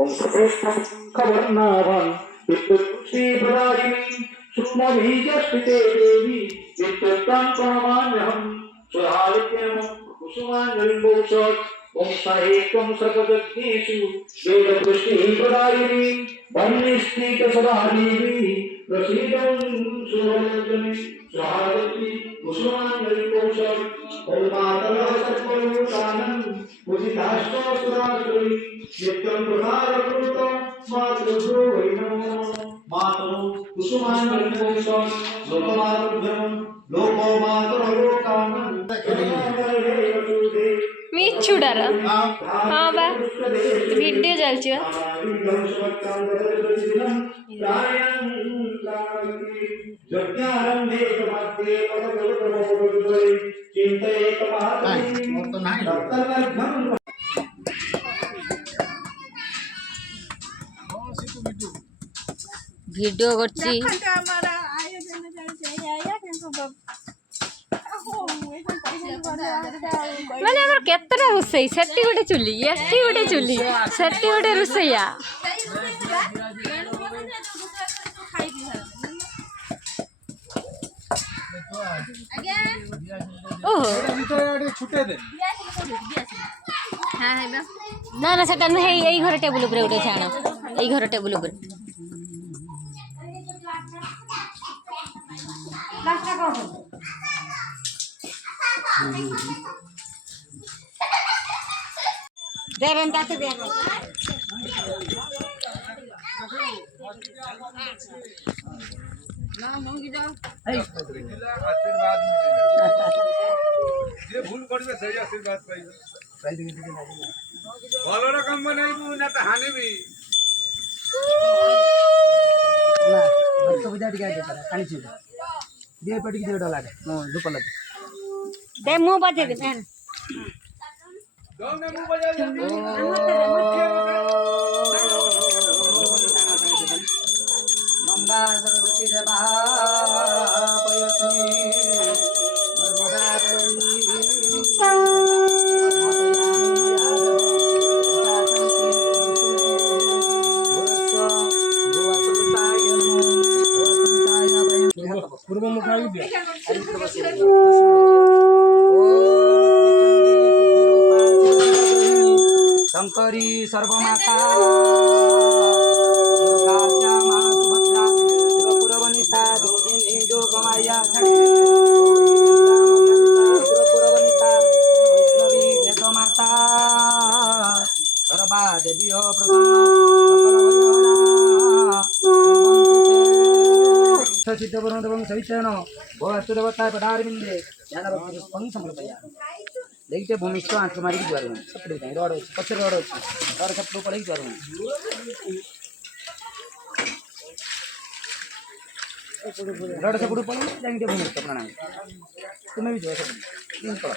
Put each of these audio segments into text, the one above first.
ओम श्रेष्ठं खबरनाभं विद्युत्श्रीप्रदायिनी सुमभीजस्थिते देवी विद्युत्तां प्रणमाम्यहं स्वधारित्यं कुसुमाञ्जलिम्बोषत् ओम साहेत्वं सर्वज्ञेषु वेदपुष्टिप्रदायिनी वह्निस्थित सदा देवी प्रसीदं सुरलोचने स्वाहागति कुसुमाञ्जलिम्बोषत् ओम मातरः सर्वलोकानां पूजिताश्च नित्यं प्रसारकृतं मातृभ्यो वै नमो मातरं कुसुमाञ्जलिं लोकमातृभ्यं लोको मातरलोकानां मी చూడారా బా వీడియో చల్చు ভিডিও করছি মানে আমার কেতটা রুষেই সেটি গোটে চুলি এটি গোটে চুলি সেটি গোটে রুষেইয়া ওহো না না সেটা নুহে এই ঘরে টেবিল উপরে উঠেছে আনো এই ঘরে টেবিল উপরে देवन जाते देवन ना मंगी जाओ आशीर्वाद जे भूल करबे सही आशीर्वाद पाइबे ভালো রকম বানাইবো না তো হানিবি না তো বুঝা টিকা দে তারা খালি ছিল দিয়ে পটি কি দেড় লাগে ধূপ লাগে দে মুহ বাজে দে ফ্যান गंगा सरस्वती देवा पूर्व मुखाई शंकरी सर्वमाता दुर्गा श्यामा सुभद्रा शिवपुरवनिता देवी जोगमाया शिवपुरवनिता वैष्णवी वेदमाता सर्वा देवी हो प्रसन्न सिद्धवरुणदेवं सवितेन भवस्तु देवताय पदारविन्दे ज्ञानभक्तिपुष्पं समर्पयामि देखते भूमिष्ठ आंख मारी की द्वार में सब देखते हैं रोड पत्थर रोड और सब ऊपर ही द्वार में रोड से गुरु पड़े जाएंगे भूमिष्ठ अपना नाम तुम्हें भी जो सब दिन पड़ा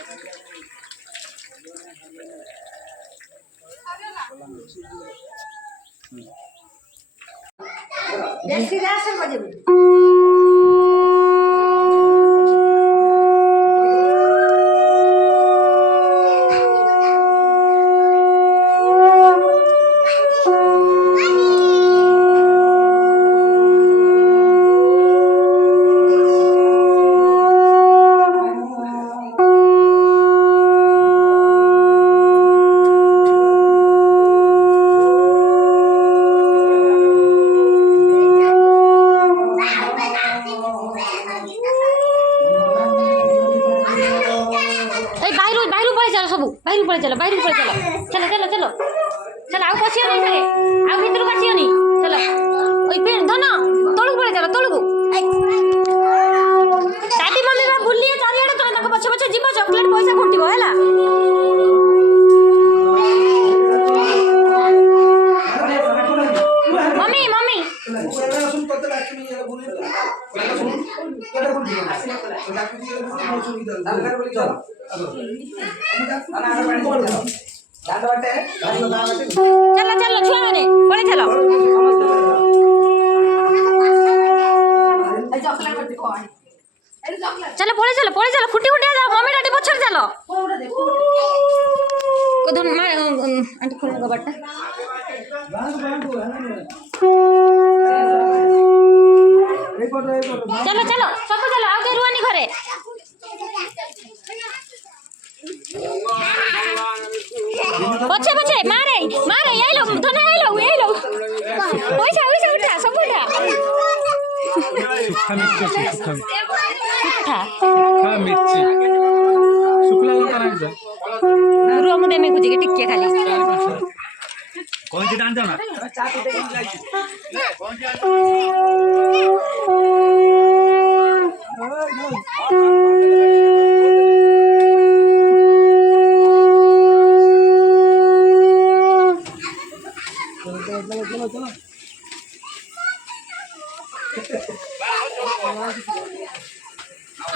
देसी राशन बजे चलो बाहर ऊपर चलो चलो चलो चलो चलो आओ पसियो नहीं करे आओ भीतर पसियो नहीं चलो ओई पेन धन तळु पळे चलो तळु दादी मम्मी बा भूलिए चारियाडे तळे तक पछ पछ जीव चॉकलेट पैसा खुंटिबो हैला मम्मी मम्मी चलो चलो छुआ मैंने पड़े चलो चलो पड़े चलो फुटी फुटी जाओ मम्मी डैडी पछड़ चलो को धुन मार आंटी खोल कबाटा चलो चलो सब चलो आगे रुआनी घरे पछे पछे मारे मारे ये लो धना ये लो पैसा पैसा उठा सब उठा उठा मिर्ची शुक्ला लंका नाही रुआ मुंडे में कुछ के टिक्के खाली कौन सी डांस ना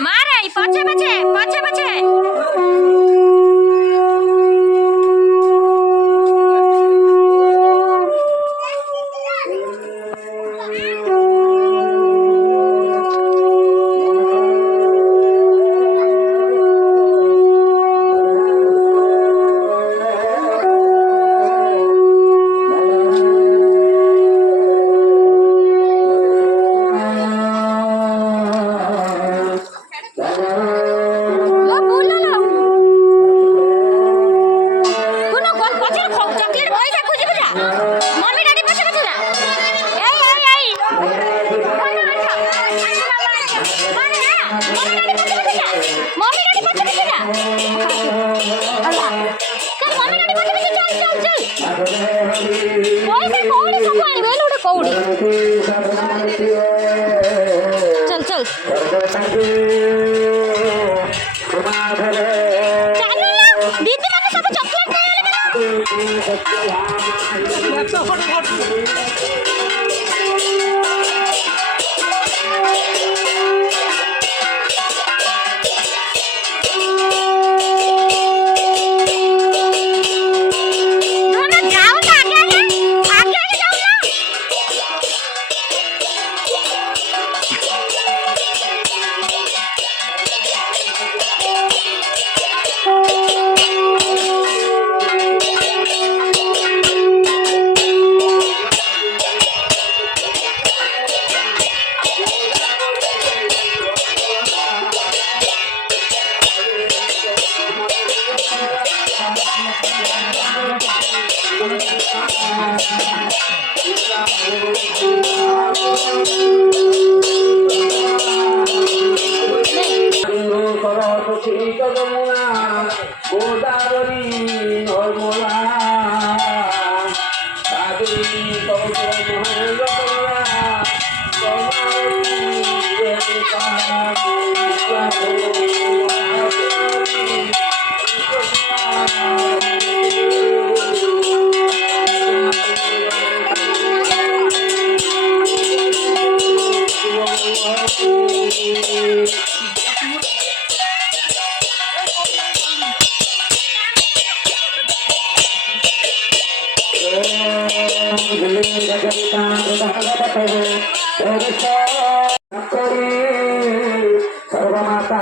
मारे पछे पछे पछे पछे चल चल दीदी मैंने सब सर्वमाता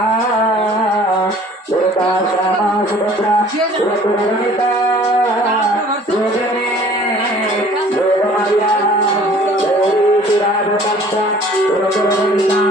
दुर्गा श्यामा सुभद्रा सुरतुरनिता योगिनी योगमाया गौरी शिराधकांता सुरतुरनिता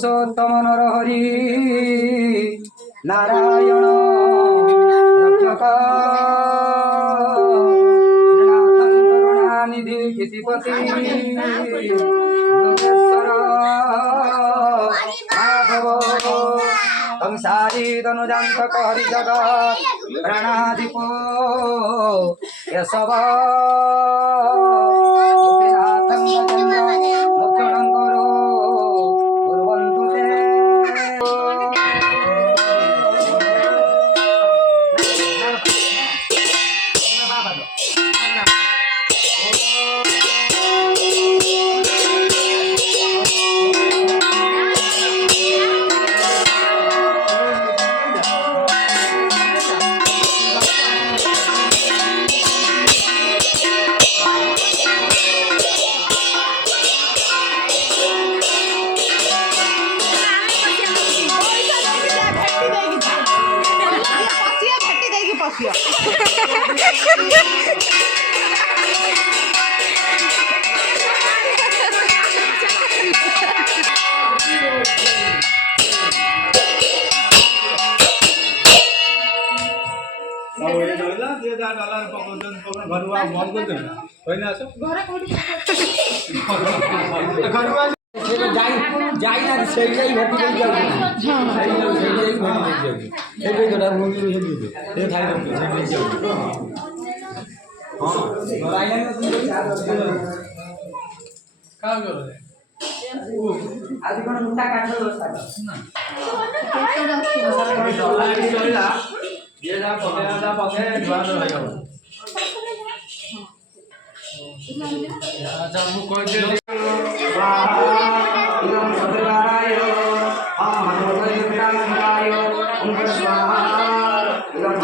पुरुषोत्तम नरहरि नारायण रक्षक श्रीनाथं करुणानिधि कितिपति योगेश्वर माधव संसारी तनुजान्तक हरि जगत् प्राणाधिप केशव गोपीनाथं गजेन्द्र मोक्षणं करो कुर्वन्तु ते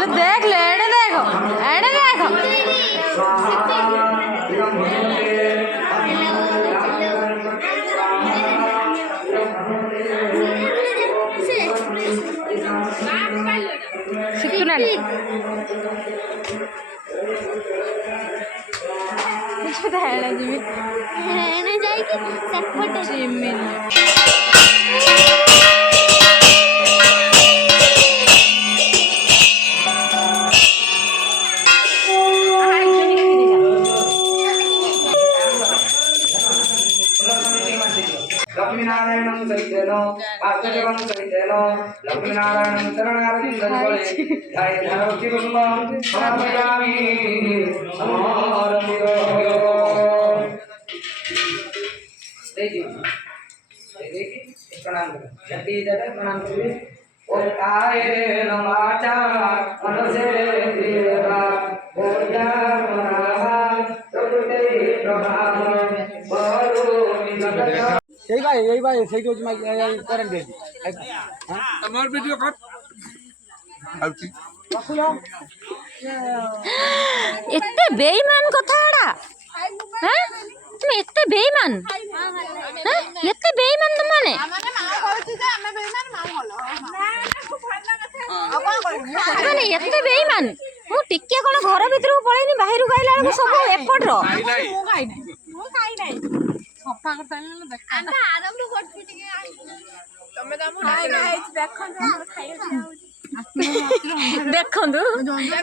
देख ले एड़े देखो एड़े देखो सिक्कुनाली मुझे तो है जी है जाएगी सटपट जिम में लक्ष्मीनारायणं सहितेन वासुदेवं सहितेन लक्ष्मीनारायणं शरणारविन्दयुगले ध्याये ध्यानभक्तिकुसुमं समर्पयामि समर्पितो प्रणाम करो प्रणाम करो ओम कायेन वाचा मनसेन्द्रियेण बुद्ध्यात्मना प्रकृते प्रभावं करोमि जगत् यही भाई सही तो मैं करंट दे আমার ভিডিও কর আউছি एते बेईमान कथाड़ा हैं तुम एते बेईमान हैं एते बेईमान तुम माने माने एते बेईमान मु टिके कोन घर भीतर को पळैनी बाहिर को आइला को सब एपट रो मु खाई नै सफा कर ताले देख आंदा आरंभ करछि टिके तमे दामु देखन खाइ देखु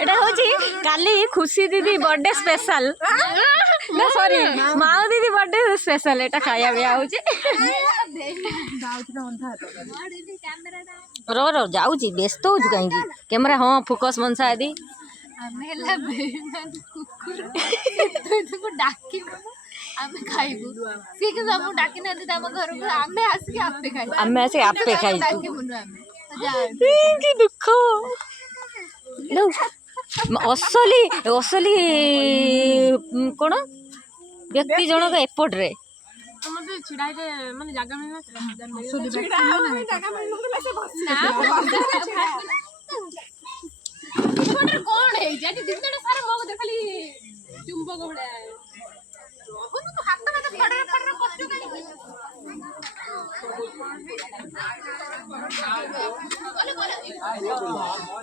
एटा होची काली खुशी दीदी बर्थडे स्पेशल ना सॉरी माओ दीदी बर्थडे स्पेशल एटा खाया बिया होची रो रो जाऊची व्यस्त होची कांगी कैमरा हां फोकस मनसा आदि हमेला कुकुर तुको डाकी आमे खाइबु से के हम डाकी न दे हम घर को आमे आसी आपे खाइ आमे आसी आपे खाइ डाकी मुनु आमे कि दुख लो असली असली कोन व्यक्ति जनक एपट रे मते छिड़ाई दे माने जागा में छिड़ा जागा में से बस ना छोटर कोन है जाति दिनडे सारा मग देखली चुंबक बडा कोन तो हाथ में फडरे फडरे पच्चू काई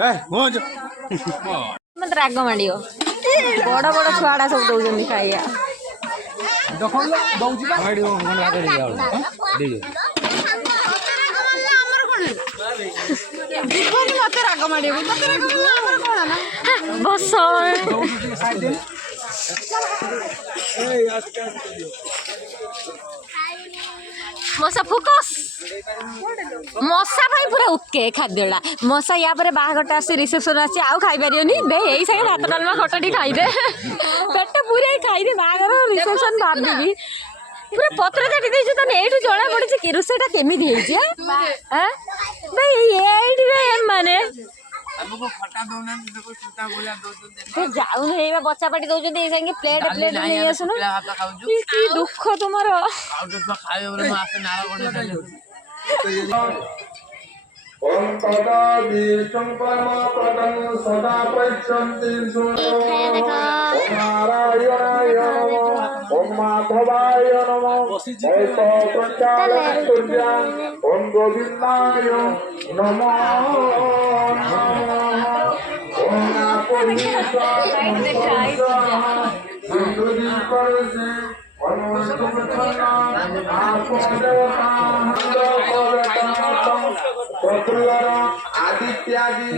ए मोज मत राग मांडियो बड़ बड़ छुआडा सब दउजनी खाइया देखो दउजी बा वीडियो मन आगे दे जाओ दे बस मशा फोकस मशा भाई पूरा उतके खाद्यटा मशा या पर बाहाघरटा आसी रिसेप्शन आसी आउ खाई पारियोनी दे यही सागे भात डालमा खटाटी खाईदे पेट पूरा खाईदे बाहाघर रिसेप्शन भात देबी पूरा पत्र काटी देछु तने एठु जणा पड़े कि रोसेटा केमिति हेछि हां भाई एठी रे माने हमको खटा दोना देखो सुता बोला दो तो जाऊ नहीं बा बच्चा पाटी दउछ दे संगे प्लेट नहीं आसुनो भात खाउछु की दुख तुमरो आउ तो खाए बोले म आसे नाला कोडे चले ओम तदादि संपरम पदं सदा पश्यन्ति सुनो नारायणाय नमः ओम माधवाय नमः ओम प्रचालयन्तुर्यं ओम गोविन्दाय नमः ओम नापुरुषाय आदित्यादि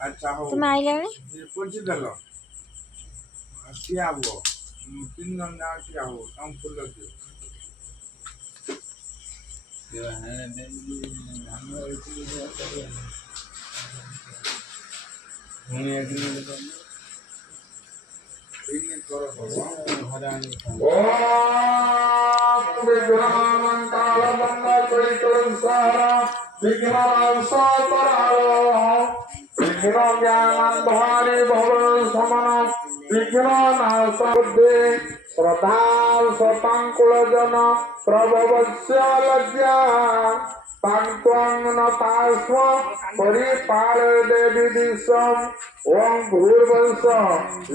अच्छा हो तुम आइले पूछ देलो क्या हो 3 घंटा क्या हो हम फुल लगे श्रद्धा स्वतांकुल जन प्रभवस्य लज्जा तांत्वांगनतास्व परिपाल देवी दिशम ओम भूर्वंश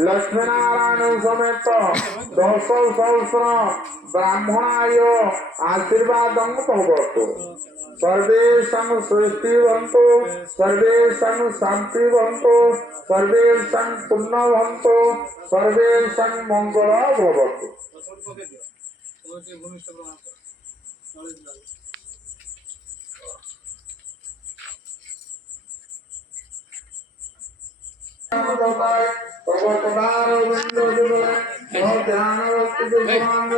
लक्ष्मीनारायण समेत 10 सहस्र ब्राह्मणाय आशीर्वादं भवतु सर्वेषां स्वस्तिवन्तु सर्वेषां शान्तिवन्तु सर्वेषां पुण्यवन्तु सर्वेषां मंगल भवतु प्रवर्तदार विंदो ध्यान